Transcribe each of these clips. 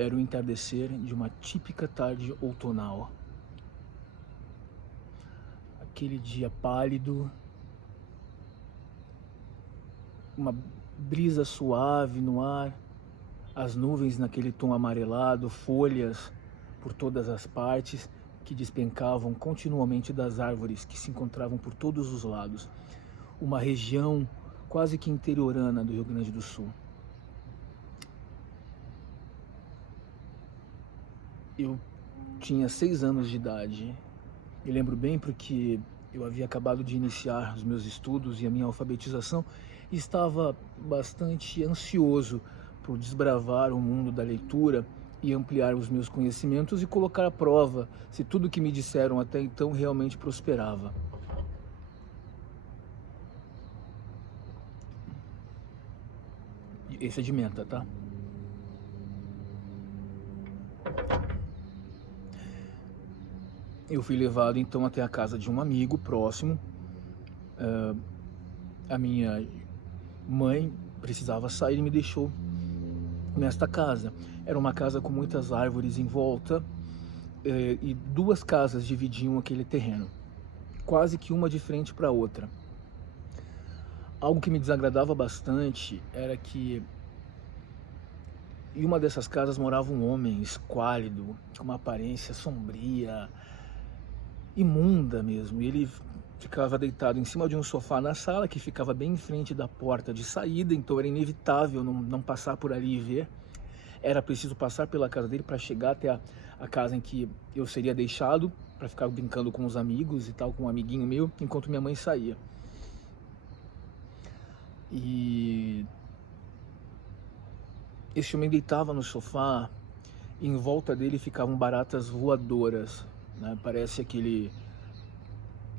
Era o entardecer de uma típica tarde outonal. Aquele dia pálido, uma brisa suave no ar, as nuvens naquele tom amarelado, folhas por todas as partes que despencavam continuamente das árvores que se encontravam por todos os lados. Uma região quase que interiorana do Rio Grande do Sul. Eu tinha 6 anos de idade. Me lembro bem porque eu havia acabado de iniciar os meus estudos e a minha alfabetização e estava bastante ansioso por desbravar o mundo da leitura e ampliar os meus conhecimentos e colocar à prova se tudo que me disseram até então realmente prosperava. Esse é de menta, tá? Eu fui levado então até a casa de um amigo próximo. A minha mãe precisava sair e me deixou nesta casa. Era uma casa com muitas árvores em volta e 2 casas dividiam aquele terreno, quase que uma de frente para a outra. Algo que me desagradava bastante era que em uma dessas casas morava um homem esquálido, com uma aparência sombria, imunda mesmo. Ele ficava deitado em cima de um sofá na sala, que ficava bem em frente da porta de saída, então era inevitável não passar por ali e ver. Era preciso passar pela casa dele para chegar até a casa em que eu seria deixado, para ficar brincando com os amigos e tal, com um amiguinho meu, enquanto minha mãe saía. E esse homem deitava no sofá, e em volta dele ficavam baratas voadoras, né? Parece aquele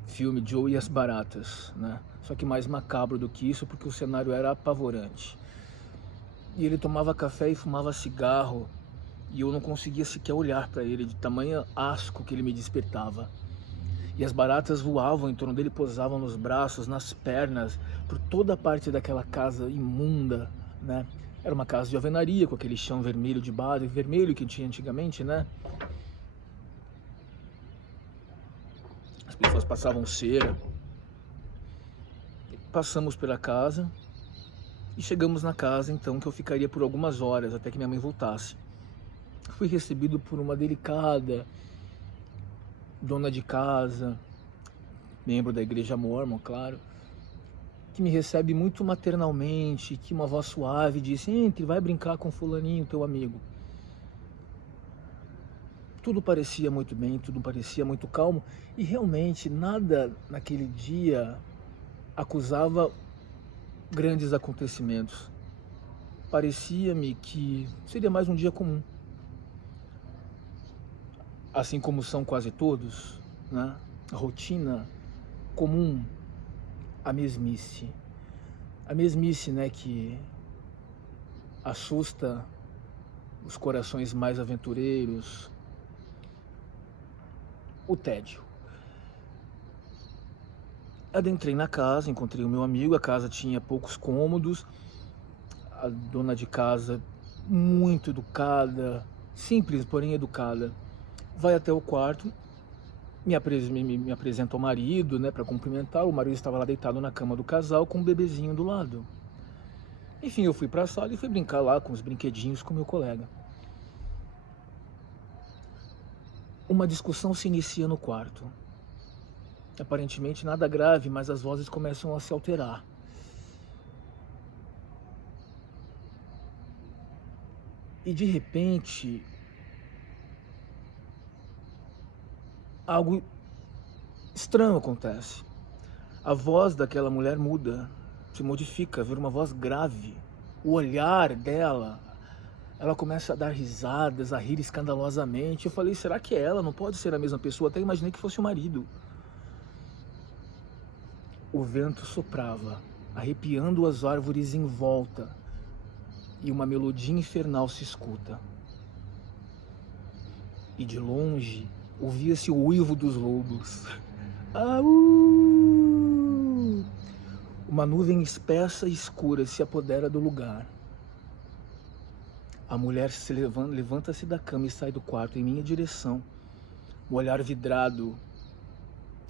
filme Joe e as Baratas, né? Só que mais macabro do que isso, porque o cenário era apavorante. E ele tomava café e fumava cigarro, e eu não conseguia sequer olhar para ele, de tamanho asco que ele me despertava. E as baratas voavam em torno dele, posavam nos braços, nas pernas, por toda a parte daquela casa imunda, né? Era uma casa de alvenaria, com aquele chão vermelho de base, vermelho que tinha antigamente, né? As pessoas passavam cera. Passamos pela casa e chegamos na casa, então, que eu ficaria por algumas horas, até que minha mãe voltasse. Fui recebido por uma delicada dona de casa, membro da igreja mórmon, claro, que me recebe muito maternalmente, que uma voz suave disse: entre, vai brincar com fulaninho, teu amigo. Tudo parecia muito bem, tudo parecia muito calmo, e realmente nada naquele dia acusava grandes acontecimentos. Parecia-me que seria mais um dia comum, assim como são quase todos, né? A rotina comum, a mesmice, né, que assusta os corações mais aventureiros, o tédio. Adentrei na casa, encontrei o meu amigo, a casa tinha poucos cômodos, a dona de casa muito educada, simples, porém educada, vai até o quarto, me apresenta ao marido, né, para cumprimentar. O marido estava lá deitado na cama do casal com um bebezinho do lado. Enfim, eu fui para a sala e fui brincar lá com os brinquedinhos com meu colega. Uma discussão se inicia no quarto. Aparentemente nada grave, mas as vozes começam a se alterar. E de repente, algo estranho acontece. A voz daquela mulher muda, se modifica, vira uma voz grave. O olhar dela, ela começa a dar risadas, a rir escandalosamente. Eu falei, será que é ela? Não pode ser a mesma pessoa. Até imaginei que fosse o marido. O vento soprava, arrepiando as árvores em volta, e uma melodia infernal se escuta. E de longe, ouvia-se o uivo dos lobos. Au! Uma nuvem espessa e escura se apodera do lugar. A mulher se levanta-se da cama e sai do quarto em minha direção. O olhar vidrado,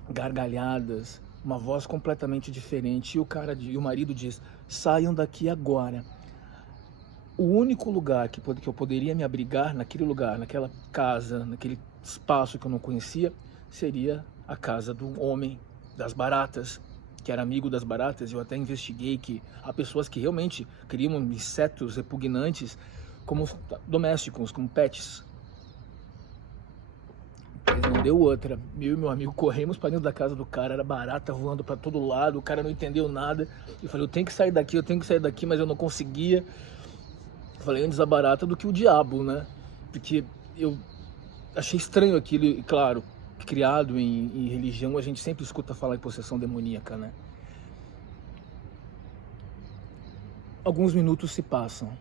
gargalhadas, uma voz completamente diferente. E o marido diz: saiam daqui agora. O único lugar que eu poderia me abrigar naquele lugar, naquela casa, naquele espaço que eu não conhecia, seria a casa do homem das baratas, que era amigo das baratas. Eu até investiguei que há pessoas que realmente criam insetos repugnantes como domésticos, como pets. Mas não deu outra. Eu e meu amigo corremos para dentro da casa do cara, era barata voando para todo lado, o cara não entendeu nada. Eu falei: eu tenho que sair daqui, mas eu não conseguia. Eu falei: antes a barata do que o diabo, né? Porque eu achei estranho aquilo, e claro, criado em religião, a gente sempre escuta falar em possessão demoníaca, né? Alguns minutos se passam.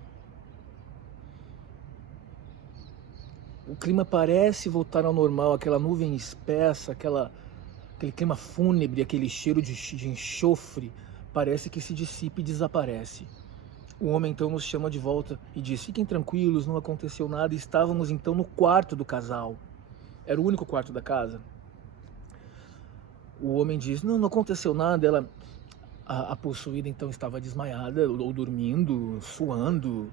O clima parece voltar ao normal, aquela nuvem espessa, aquele clima fúnebre, aquele cheiro de enxofre, parece que se dissipa e desaparece. O homem então nos chama de volta e diz: fiquem tranquilos, não aconteceu nada. Estávamos então no quarto do casal. Era o único quarto da casa. O homem diz: não aconteceu nada. A possuída então estava desmaiada ou dormindo, suando.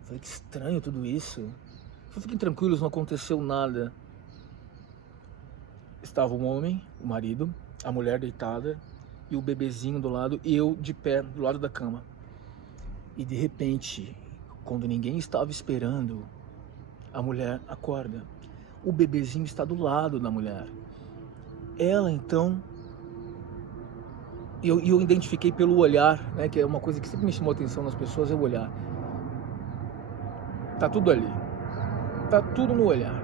Eu falei: que estranho tudo isso. Fiquem tranquilos, não aconteceu nada. Estava o homem, o marido, a mulher deitada e o bebezinho do lado, e eu de pé do lado da cama. E de repente, quando ninguém estava esperando, a mulher acorda. O bebezinho está do lado da mulher. Ela então, eu identifiquei pelo olhar, né, que é uma coisa que sempre me chamou a atenção nas pessoas, é o olhar. Tá tudo ali. Tá tudo no olhar.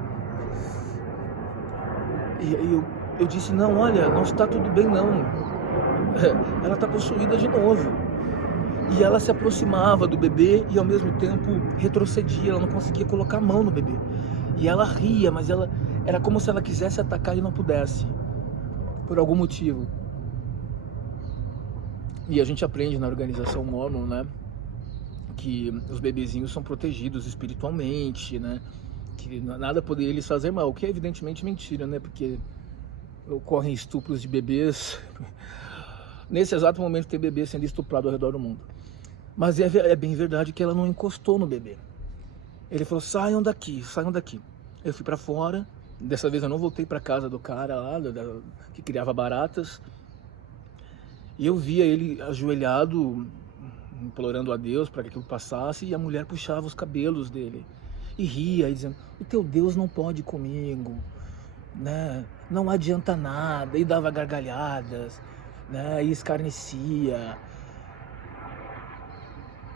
E eu disse: não, olha, não está tudo bem não. Ela está possuída de novo. E ela se aproximava do bebê e ao mesmo tempo retrocedia, ela não conseguia colocar a mão no bebê. E ela ria, mas ela era como se ela quisesse atacar e não pudesse, por algum motivo. E a gente aprende na organização Mormon, né, que os bebezinhos são protegidos espiritualmente, né, que nada poderia lhes fazer mal, o que é evidentemente mentira, né, porque ocorrem estupros de bebês. Nesse exato momento tem bebê sendo estuprado ao redor do mundo. Mas é bem verdade que ela não encostou no bebê. Ele falou: saiam daqui, saiam daqui. Eu fui para fora. Dessa vez eu não voltei para casa do cara lá, que criava baratas. E eu via ele ajoelhado, implorando a Deus para que aquilo passasse. E a mulher puxava os cabelos dele e ria, e dizendo: o teu Deus não pode comigo, né? Não adianta nada. E dava gargalhadas, né? E escarnecia.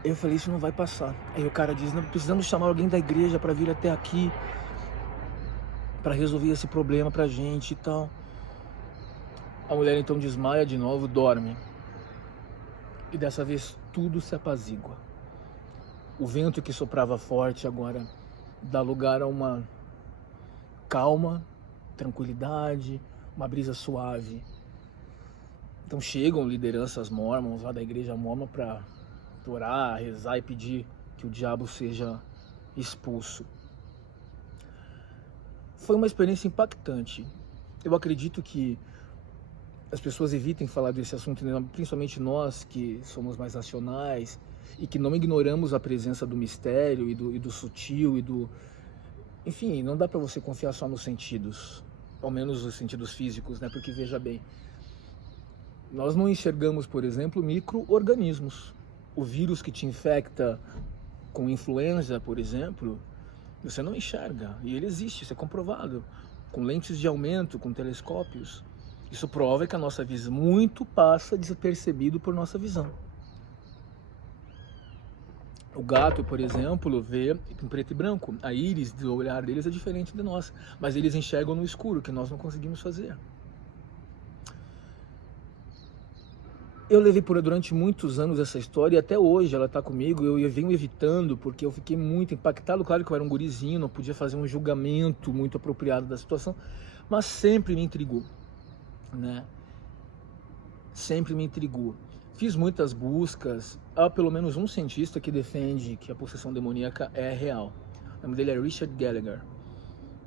Eu falei: isso não vai passar. Aí o cara diz: não, precisamos chamar alguém da igreja para vir até aqui para resolver esse problema pra gente e tal. A mulher então desmaia de novo, dorme. E dessa vez tudo se apazigua. O vento que soprava forte agora dá lugar a uma calma, tranquilidade, uma brisa suave. Então chegam lideranças mormons lá da igreja mormon para orar, rezar e pedir que o diabo seja expulso. Foi uma experiência impactante. Eu acredito que as pessoas evitem falar desse assunto, principalmente nós que somos mais racionais e que não ignoramos a presença do mistério e do sutil e do... Enfim, não dá para você confiar só nos sentidos, ao menos os sentidos físicos, né? Porque veja bem, nós não enxergamos, por exemplo, micro-organismos. O vírus que te infecta com influenza, por exemplo, você não enxerga, e ele existe, isso é comprovado, com lentes de aumento, com telescópios. Isso prova que a nossa visão muito passa despercebido por nossa visão. O gato, por exemplo, vê em preto e branco. A íris do olhar deles é diferente da nossa, mas eles enxergam no escuro, que nós não conseguimos fazer. Eu levei durante muitos anos essa história e até hoje ela está comigo. Eu venho evitando porque eu fiquei muito impactado. Claro que eu era um gurizinho, não podia fazer um julgamento muito apropriado da situação, mas sempre me intrigou, né? Sempre me intrigou. Fiz muitas buscas. Há pelo menos um cientista que defende que a possessão demoníaca é real. O nome dele é Richard Gallagher.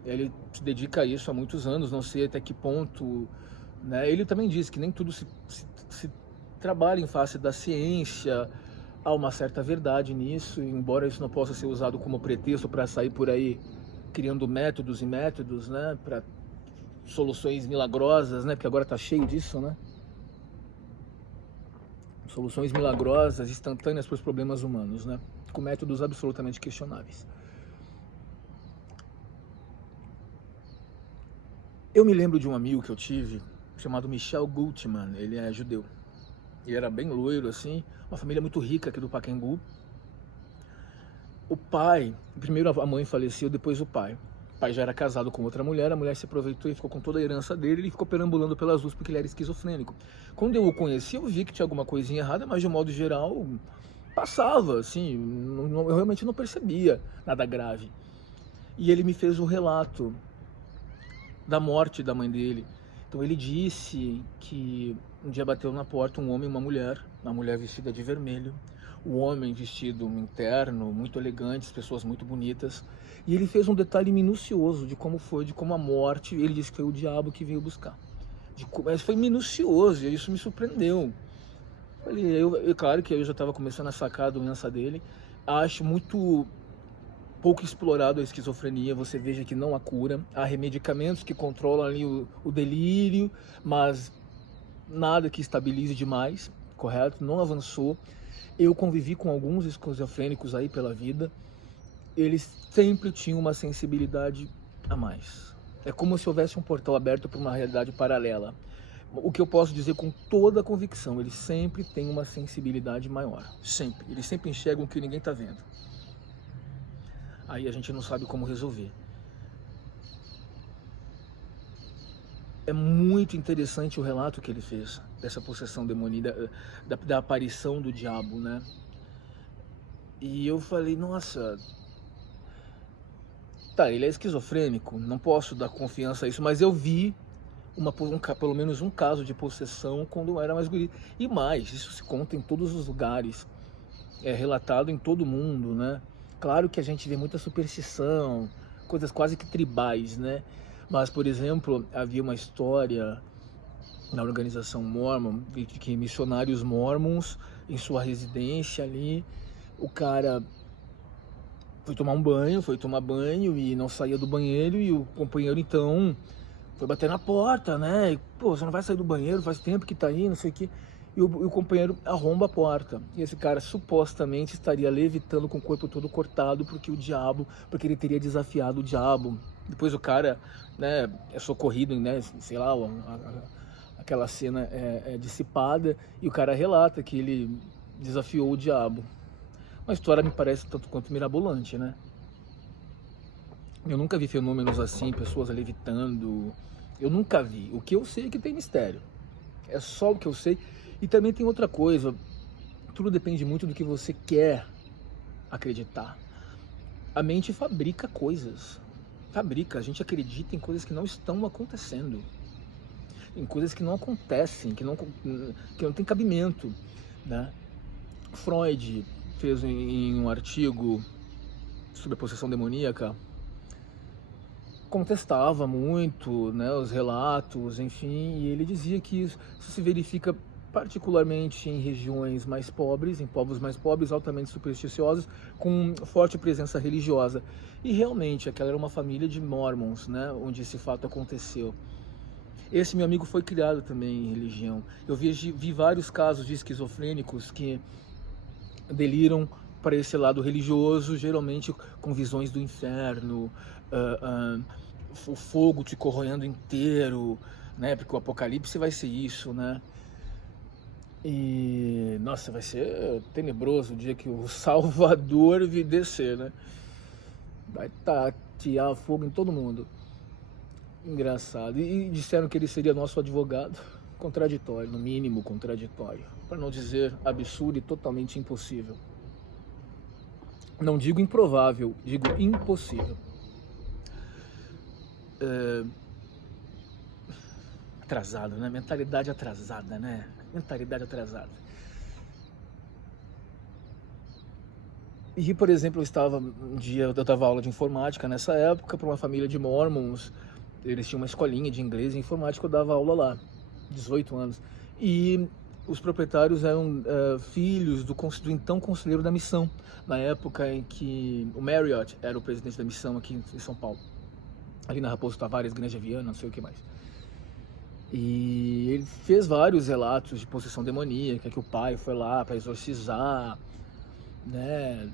Ele se dedica a isso há muitos anos, não sei até que ponto, né? Ele também diz que nem tudo se trabalha em face da ciência, há uma certa verdade nisso, embora isso não possa ser usado como pretexto para sair por aí criando métodos e métodos, né? Para soluções milagrosas, né? Porque agora tá cheio disso, né? Soluções milagrosas, instantâneas para os problemas humanos, né? Com métodos absolutamente questionáveis. Eu me lembro de um amigo que eu tive, chamado Michel Gutmann, ele é judeu. Ele era bem loiro, assim, uma família muito rica aqui do Pacaembu. O pai, primeiro a mãe faleceu, depois o pai. O pai já era casado com outra mulher, a mulher se aproveitou e ficou com toda a herança dele, ele ficou perambulando pelas ruas porque ele era esquizofrênico. Quando eu o conheci, eu vi que tinha alguma coisinha errada, mas de um modo geral, passava, assim, eu realmente não percebia nada grave. E ele me fez um relato da morte da mãe dele. Então ele disse que um dia bateu na porta um homem e uma mulher vestida de vermelho, o homem vestido um terno, muito elegante, pessoas muito bonitas, e ele fez um detalhe minucioso de como foi, de como a morte, ele disse que foi o diabo que veio buscar. Mas foi minucioso, e isso me surpreendeu. Claro que eu já estava começando a sacar a doença dele, acho muito pouco explorado a esquizofrenia, você veja que não há cura, há medicamentos que controlam ali o delírio, mas nada que estabilize demais, correto? Não avançou. Eu convivi com alguns esquizofrênicos aí pela vida, eles sempre tinham uma sensibilidade a mais. É como se houvesse um portal aberto para uma realidade paralela. O que eu posso dizer com toda a convicção, eles sempre têm uma sensibilidade maior, sempre. Eles sempre enxergam o que ninguém está vendo. Aí a gente não sabe como resolver. É muito interessante o relato que ele fez dessa possessão demoníaca, da aparição do diabo, né? E eu falei, nossa, tá, ele é esquizofrênico, não posso dar confiança a isso, mas eu vi pelo menos um caso de possessão quando eu era mais guri. E mais, isso se conta em todos os lugares, é relatado em todo mundo, né? Claro que a gente vê muita superstição, coisas quase que tribais, né? Mas, por exemplo, havia uma história na organização Mormon, de que missionários mormons, em sua residência ali, o cara foi tomar banho e não saía do banheiro, e o companheiro então foi bater na porta, né? E, pô, você não vai sair do banheiro, faz tempo que tá aí, não sei o que. E o companheiro arromba a porta. E esse cara supostamente estaria levitando com o corpo todo cortado porque ele teria desafiado o diabo. Depois o cara, né, é socorrido, né, sei lá, aquela cena é dissipada, e o cara relata que ele desafiou o diabo. Uma história me parece tanto quanto mirabolante, né? Eu nunca vi fenômenos assim, pessoas levitando. Eu nunca vi. O que eu sei é que tem mistério. É só o que eu sei. E também tem outra coisa. Tudo depende muito do que você quer acreditar. A mente fabrica coisas. Fabrica. A gente acredita em coisas que não estão acontecendo. Em coisas que não acontecem, que não tem cabimento, né? Freud fez em um artigo sobre a possessão demoníaca, contestava muito, né, os relatos, enfim, e ele dizia que isso se verifica particularmente em regiões mais pobres, em povos mais pobres, altamente supersticiosos, com forte presença religiosa. E realmente, aquela era uma família de mormons, né, onde esse fato aconteceu. Esse meu amigo foi criado também em religião. Eu vi vários casos de esquizofrênicos que deliram para esse lado religioso, geralmente com visões do inferno, o fogo te corroendo inteiro, né? Porque o apocalipse vai ser isso, né? E nossa, vai ser tenebroso o dia que o Salvador vir descer, né? Vai tatear fogo em todo mundo. Engraçado. E disseram que ele seria nosso advogado. Contraditório, no mínimo contraditório. Para não dizer absurdo e totalmente impossível. Não digo improvável, digo impossível. Atrasado, né? Mentalidade atrasada, né? Mentalidade atrasada. E, por exemplo, um dia eu dava aula de informática nessa época para uma família de Mormons. Eles tinham uma escolinha de inglês e informática, eu dava aula lá, 18 anos. E os proprietários eram filhos do então conselheiro da missão, na época em que o Marriott era o presidente da missão aqui em São Paulo, ali na Raposo Tavares, Granja Viana, não sei o que mais. E ele fez vários relatos de possessão demoníaca, que o pai foi lá para exorcizar, né?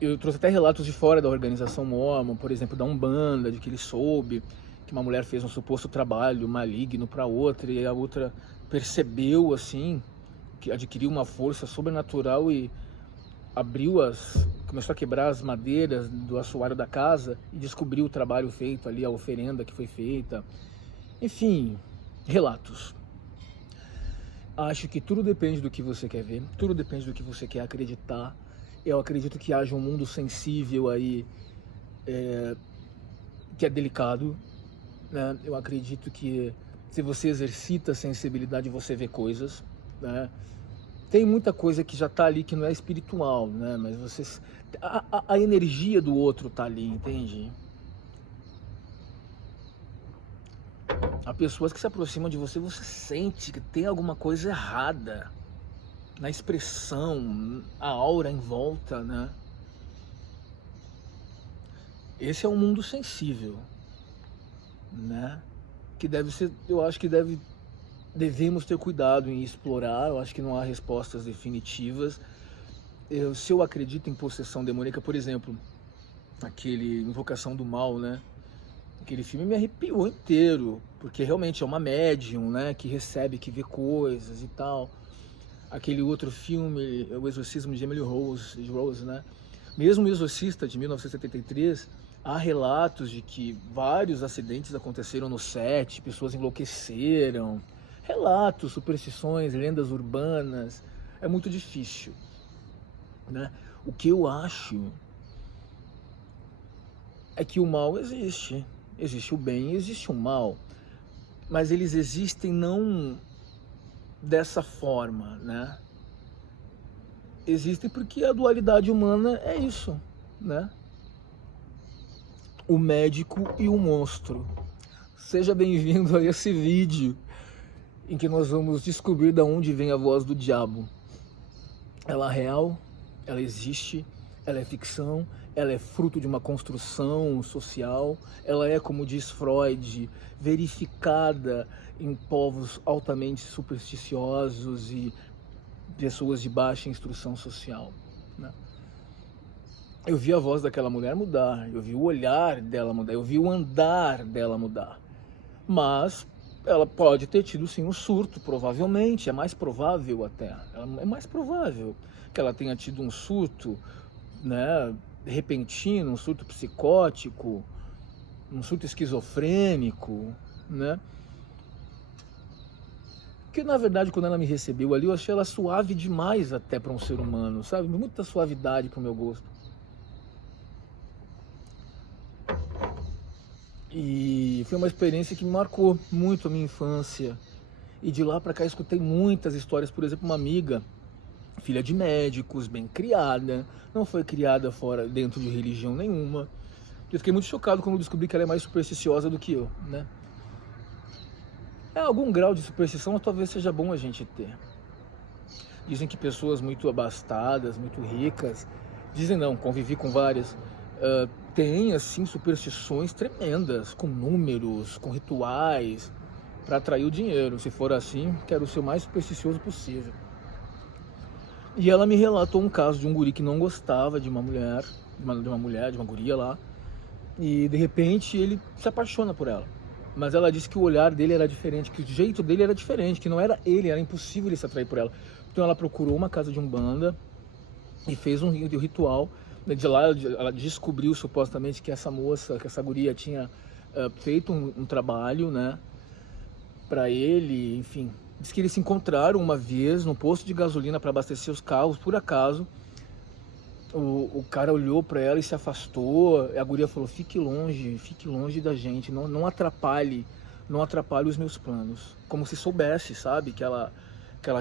Eu trouxe até relatos de fora da organização Mormon, por exemplo, da Umbanda, de que ele soube que uma mulher fez um suposto trabalho maligno para outra e a outra percebeu, assim, que adquiriu uma força sobrenatural e começou a quebrar as madeiras do assoalho da casa e descobriu o trabalho feito ali, a oferenda que foi feita. Enfim, relatos. Acho que tudo depende do que você quer ver, tudo depende do que você quer acreditar. Eu acredito que haja um mundo sensível aí, que é delicado, né? Eu acredito que se você exercita a sensibilidade, você vê coisas, né? Tem muita coisa que já está ali que não é espiritual, né? Mas a energia do outro está ali, entende? Há pessoas que se aproximam de você, você sente que tem alguma coisa errada na expressão, a aura em volta, né? Esse é um mundo sensível, né? Que deve ser, eu acho que devemos ter cuidado em explorar. Eu acho que não há respostas definitivas. Se eu acredito em possessão demoníaca, por exemplo, aquele Invocação do Mal, né? Aquele filme me arrepiou inteiro, porque realmente é uma médium, né? Que recebe, que vê coisas e tal. Aquele outro filme, O Exorcismo de Emily Rose, né? Mesmo O Exorcista, de 1973, há relatos de que vários acidentes aconteceram no set, pessoas enlouqueceram. Relatos, superstições, lendas urbanas. É muito difícil, né? O que eu acho é que o mal existe. Existe o bem e existe o mal. Mas eles existem não dessa forma, né? Existem porque a dualidade humana é isso, né? O médico e o monstro. Seja bem-vindo a esse vídeo em que nós vamos descobrir de onde vem a voz do diabo. Ela é real, ela existe, ela é ficção, ela é fruto de uma construção social, ela é, como diz Freud, verificada em povos altamente supersticiosos e pessoas de baixa instrução social, né? Eu vi a voz daquela mulher mudar, eu vi o olhar dela mudar, eu vi o andar dela mudar. Mas ela pode ter tido sim um surto, provavelmente, é mais provável até. É mais provável que ela tenha tido um surto, né, repentino, um surto psicótico, um surto esquizofrênico, né? Porque na verdade quando ela me recebeu ali, eu achei ela suave demais até para um ser humano, sabe? Muita suavidade para o meu gosto. E foi uma experiência que me marcou muito a minha infância. E de lá para cá escutei muitas histórias. Por exemplo, uma amiga, filha de médicos, bem criada, não foi criada dentro de religião nenhuma. Eu fiquei muito chocado quando descobri que ela é mais supersticiosa do que eu, né? Algum grau de superstição talvez seja bom a gente ter. Dizem que pessoas muito abastadas, muito ricas, dizem não, convivi com várias, têm assim superstições tremendas, com números, com rituais, para atrair o dinheiro. Se for assim, quero ser o mais supersticioso possível. E ela me relatou um caso de um guri que não gostava de uma mulher, de uma guria lá, e de repente ele se apaixona por ela. Mas ela disse que o olhar dele era diferente, que o jeito dele era diferente, que não era ele, era impossível ele se atrair por ela. Então ela procurou uma casa de umbanda e fez um ritual. De lá ela descobriu supostamente que essa moça, que essa guria tinha feito um trabalho, né, para ele, enfim. Diz que eles se encontraram uma vez no posto de gasolina para abastecer os carros, por acaso. O cara olhou para ela e se afastou. A guria falou: fique longe da gente, não atrapalhe os meus planos. Como se soubesse, sabe, que ela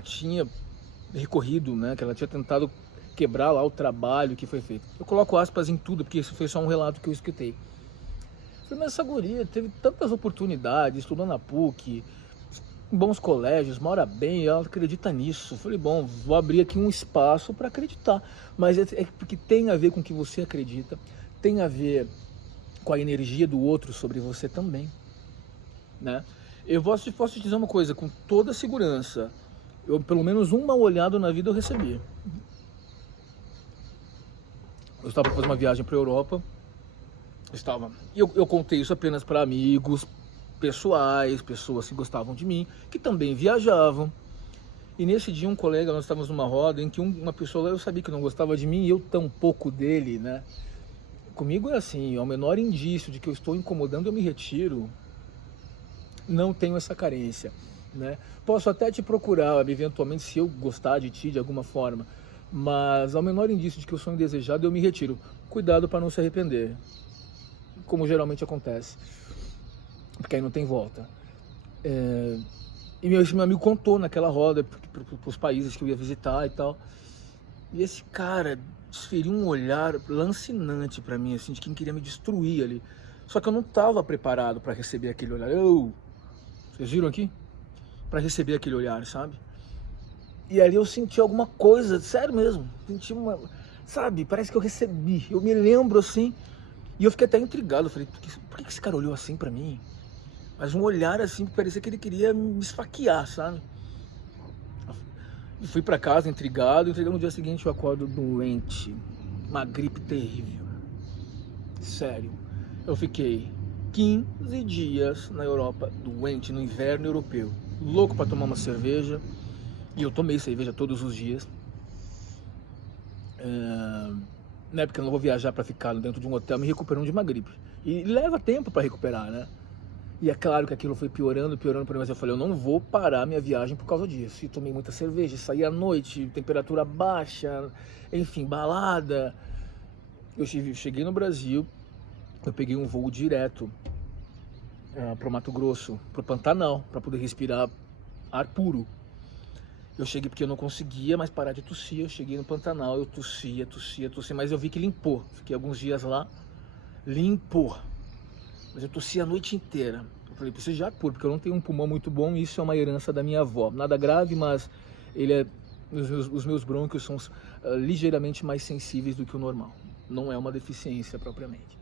tinha recorrido, né, que ela tinha tentado quebrar lá o trabalho que foi feito. Eu coloco aspas em tudo, porque isso foi só um relato que eu escutei. Falei, mas essa guria teve tantas oportunidades, estudou na PUC, em bons colégios, mora bem, ela acredita nisso. Eu falei, bom, vou abrir aqui um espaço para acreditar. Mas é porque tem a ver com o que você acredita, tem a ver com a energia do outro sobre você também, né? Eu posso te dizer uma coisa, com toda segurança, eu pelo menos uma olhada na vida eu recebi. Eu estava fazendo uma viagem para a Europa, eu contei isso apenas para amigos pessoais, pessoas que gostavam de mim, que também viajavam. E nesse dia um colega, nós estávamos numa roda em que uma pessoa, eu sabia que não gostava de mim e eu tampouco dele, né? Comigo é assim, ao menor indício de que eu estou incomodando, eu me retiro. Não tenho essa carência, né? Posso até te procurar, eventualmente, se eu gostar de ti de alguma forma, mas ao menor indício de que eu sou indesejado, eu me retiro. Cuidado para não se arrepender, como geralmente acontece, porque aí não tem volta. E esse meu amigo contou naquela roda para os países que eu ia visitar e tal, e esse cara desferiu um olhar lancinante para mim, assim, de quem queria me destruir ali. Só que eu não estava preparado para receber aquele olhar. Vocês viram aqui? Para receber aquele olhar, sabe? E ali eu senti alguma coisa, sério mesmo. Senti uma, sabe? Parece que eu recebi. Eu me lembro assim. E eu fiquei até intrigado. Eu falei, por que esse cara olhou assim pra mim? Mas um olhar assim, que parecia que ele queria me esfaquear, sabe? E fui pra casa intrigado. No dia seguinte eu acordo doente. Uma gripe terrível. Sério. Eu fiquei 15 dias na Europa, doente, no inverno europeu, louco para tomar uma cerveja, e eu tomei cerveja todos os dias, né, porque eu não vou viajar para ficar dentro de um hotel me recuperando de uma gripe, e leva tempo para recuperar, né, e é claro que aquilo foi piorando, mas eu falei, eu não vou parar minha viagem por causa disso, e tomei muita cerveja, saí à noite, temperatura baixa, enfim, balada. Eu cheguei no Brasil, eu peguei um voo direto para o Mato Grosso, para o Pantanal, para poder respirar ar puro. Eu cheguei porque eu não conseguia mais parar de tossir. Eu cheguei no Pantanal, eu tossia, mas eu vi que limpou. Fiquei alguns dias lá, limpou. Mas eu tossia a noite inteira. Eu falei, preciso de ar puro, porque eu não tenho um pulmão muito bom e isso é uma herança da minha avó. Nada grave, mas os meus brônquios são ligeiramente mais sensíveis do que o normal. Não é uma deficiência propriamente.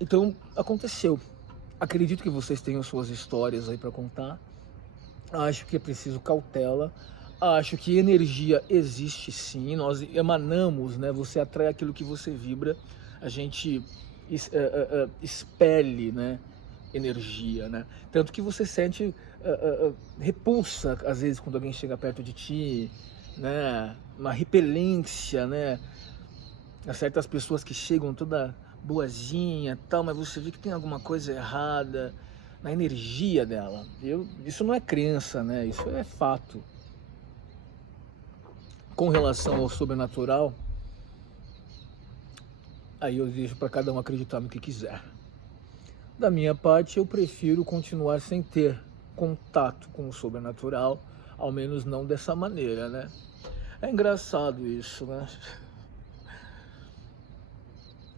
Então, aconteceu. Acredito que vocês tenham suas histórias aí para contar. Acho que é preciso cautela. Acho que energia existe sim. Nós emanamos, né? Você atrai aquilo que você vibra. A gente expele, né? Energia, né? Tanto que você sente repulsa, às vezes, quando alguém chega perto de ti, né? Uma repelência, né? Há certas pessoas que chegam toda boazinha, tal, mas você vê que tem alguma coisa errada na energia dela. Isso não é crença, né? Isso é fato. Com relação ao sobrenatural, aí eu deixo para cada um acreditar no que quiser. Da minha parte, eu prefiro continuar sem ter contato com o sobrenatural, ao menos não dessa maneira, né? É engraçado isso, né?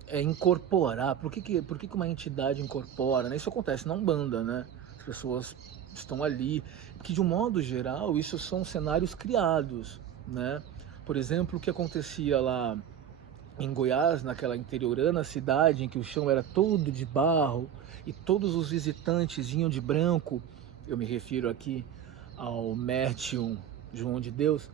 É incorporar. Por que uma entidade incorpora, né? Isso acontece na Umbanda, né? As pessoas estão ali, porque de um modo geral isso são cenários criados, né? Por exemplo, o que acontecia lá em Goiás, naquela interiorana cidade em que o chão era todo de barro e todos os visitantes vinham de branco, eu me refiro aqui ao médium João de Deus,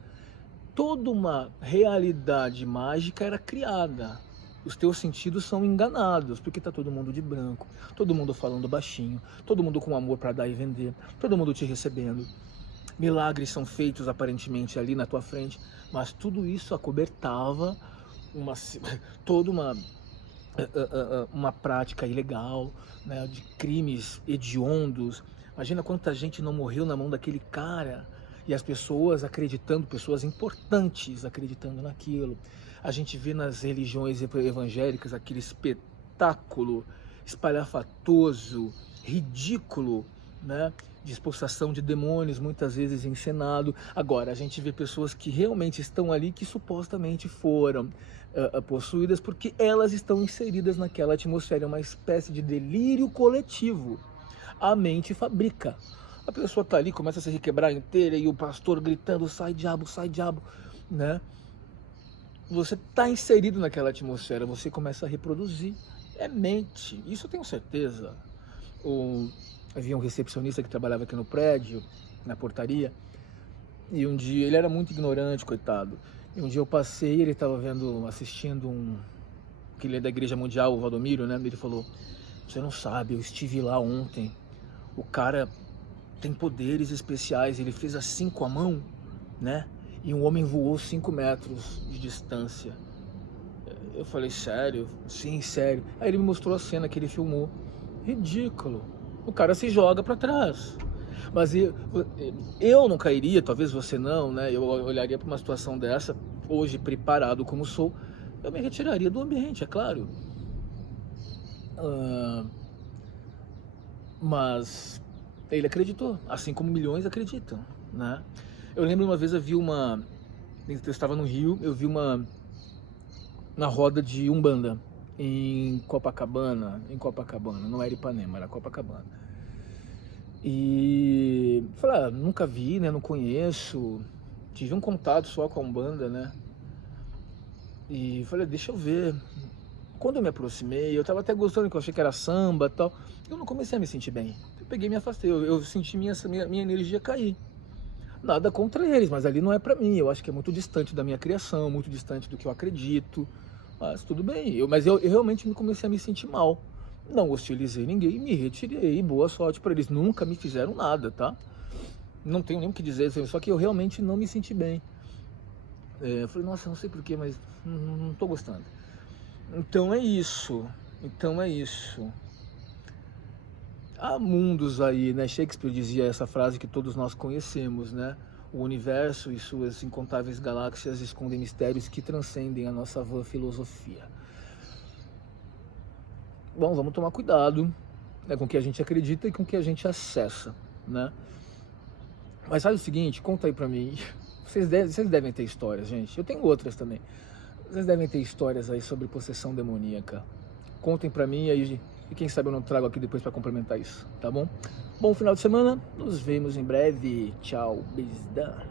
toda uma realidade mágica era criada. Os teus sentidos são enganados, porque está todo mundo de branco, todo mundo falando baixinho, todo mundo com amor para dar e vender, todo mundo te recebendo. Milagres são feitos aparentemente ali na tua frente, mas tudo isso acobertava toda uma prática ilegal, né, de crimes hediondos. Imagina quanta gente não morreu na mão daquele cara. E as pessoas acreditando, pessoas importantes acreditando naquilo. A gente vê nas religiões evangélicas aquele espetáculo espalhafatoso, ridículo, né? de expulsação de demônios, muitas vezes encenado. Agora, a gente vê pessoas que realmente estão ali, que supostamente foram possuídas, porque elas estão inseridas naquela atmosfera, uma espécie de delírio coletivo. A mente fabrica. A pessoa está ali, começa a se requebrar inteira, e o pastor gritando, sai diabo, né? Você está inserido naquela atmosfera, você começa a reproduzir. É mente, isso eu tenho certeza. Havia um recepcionista que trabalhava aqui no prédio, na portaria, e um dia, ele era muito ignorante, coitado, e um dia eu passei, ele estava assistindo que ele é da Igreja Mundial, o Valdomiro, né? Ele falou, você não sabe, eu estive lá ontem, o cara tem poderes especiais, ele fez assim com a mão, né? E um homem voou 5 metros de distância. Eu falei, sério? Sim, sério. Aí ele me mostrou a cena que ele filmou. Ridículo. O cara se joga para trás. Mas eu não cairia, talvez você não, né? Eu olharia para uma situação dessa, hoje preparado como sou, eu me retiraria do ambiente, é claro. Mas ele acreditou, assim como milhões acreditam, né? Eu lembro uma vez, eu estava no Rio, eu vi uma roda de Umbanda em Copacabana, não era Ipanema, era Copacabana. E falei, nunca vi, né, não conheço, tive um contato só com a Umbanda, né? E falei, deixa eu ver. Quando eu me aproximei, eu tava até gostando, que eu achei que era samba e tal, eu não comecei a me sentir bem. Eu peguei e me afastei, eu senti minha energia cair. Nada contra eles, mas ali não é pra mim, eu acho que é muito distante da minha criação, muito distante do que eu acredito, mas tudo bem. Mas eu realmente comecei a me sentir mal. Não hostilizei ninguém, me retirei, boa sorte pra eles, nunca me fizeram nada, tá? Não tenho nem o que dizer, só que eu realmente não me senti bem. Eu falei, nossa, não sei porquê, mas não tô gostando. Então é isso, Há mundos aí, né? Shakespeare dizia essa frase que todos nós conhecemos, né? O universo e suas incontáveis galáxias escondem mistérios que transcendem a nossa vã filosofia. Bom, vamos tomar cuidado, né, com o que a gente acredita e com o que a gente acessa, né? Mas sabe o seguinte, conta aí pra mim. Vocês devem ter histórias, gente. Eu tenho outras também. Vocês devem ter histórias aí sobre possessão demoníaca. Contem pra mim aí, e quem sabe eu não trago aqui depois pra complementar isso, tá bom? Bom final de semana, nos vemos em breve. Tchau, beijão.